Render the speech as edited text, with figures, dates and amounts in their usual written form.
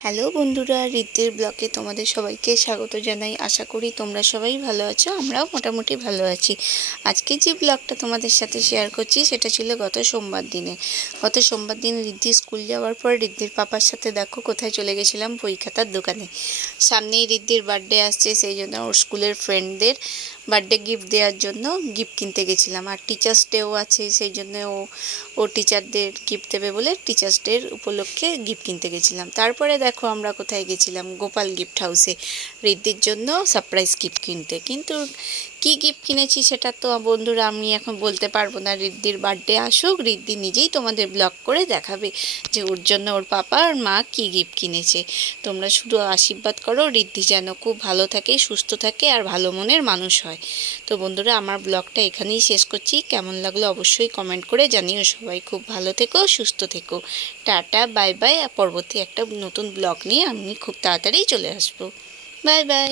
Hello বন্ধুরা, রিদ্ধির ব্লগে তোমাদের সবাইকে স্বাগত জানাই। আশা করি তোমরা সবাই ভালো আছো, আমরাও মোটামুটি ভালো আছি। আজকে যে ব্লগটা তোমাদের সাথে শেয়ার করছি সেটা ছিল গত সোমবার দিন রিদ্ধি স্কুল যাওয়ার পর রিদ্ধির পাপার সাথে দেখো কোথায় চলে গেছিলাম, বই খাতার দোকানে। সামনেই রিদ্ধির বার্থডে আসছে, সেই জন্য ওর স্কুলের ফ্রেন্ডদের বার্থডে গিফট দেওয়ার জন্য গিফট কিনতে গেছিলাম। আর টিচার্স ডেও আছে, সেই জন্য ও টিচারদের গিফট দেবে বলে টিচার্স ডের উপলক্ষে গিফট কিনতে গেছিলাম। তারপরে দেখো আমরা কোথায় গেছিলাম, গোপাল গিফট হাউসে রিদ্ধির জন্য সারপ্রাইজ গিফট কিনতে। কিন্তু কি গিফট কিনেছি সেটা তো বন্ধুরা আমি এখন বলতে পারবো না। রিদ্ধির বার্থডে আসুক, রিদ্ধি নিজেই তোমাদের ব্লগ করে দেখাবে যে ওর জন্য ওর পাপা আর মা কি গিফট কিনেছে। তোমরা শুধু আশীর্বাদ করো রিদ্ধি যেন খুব ভালো থাকে, সুস্থ থাকে আর ভালো মনের মানুষ হয়। তো বন্ধুরা আমার ব্লগটা এখানেই শেষ করছি। কেমন লাগলো অবশ্যই কমেন্ট করে জানিও। সবাই খুব ভালো থেকো, সুস্থ থেকো। Tata, bye bye. আর পরবর্তী একটা নতুন ব্লগ নিয়ে আমি খুব তাড়াতাড়ি চলে আসবো। Bye bye.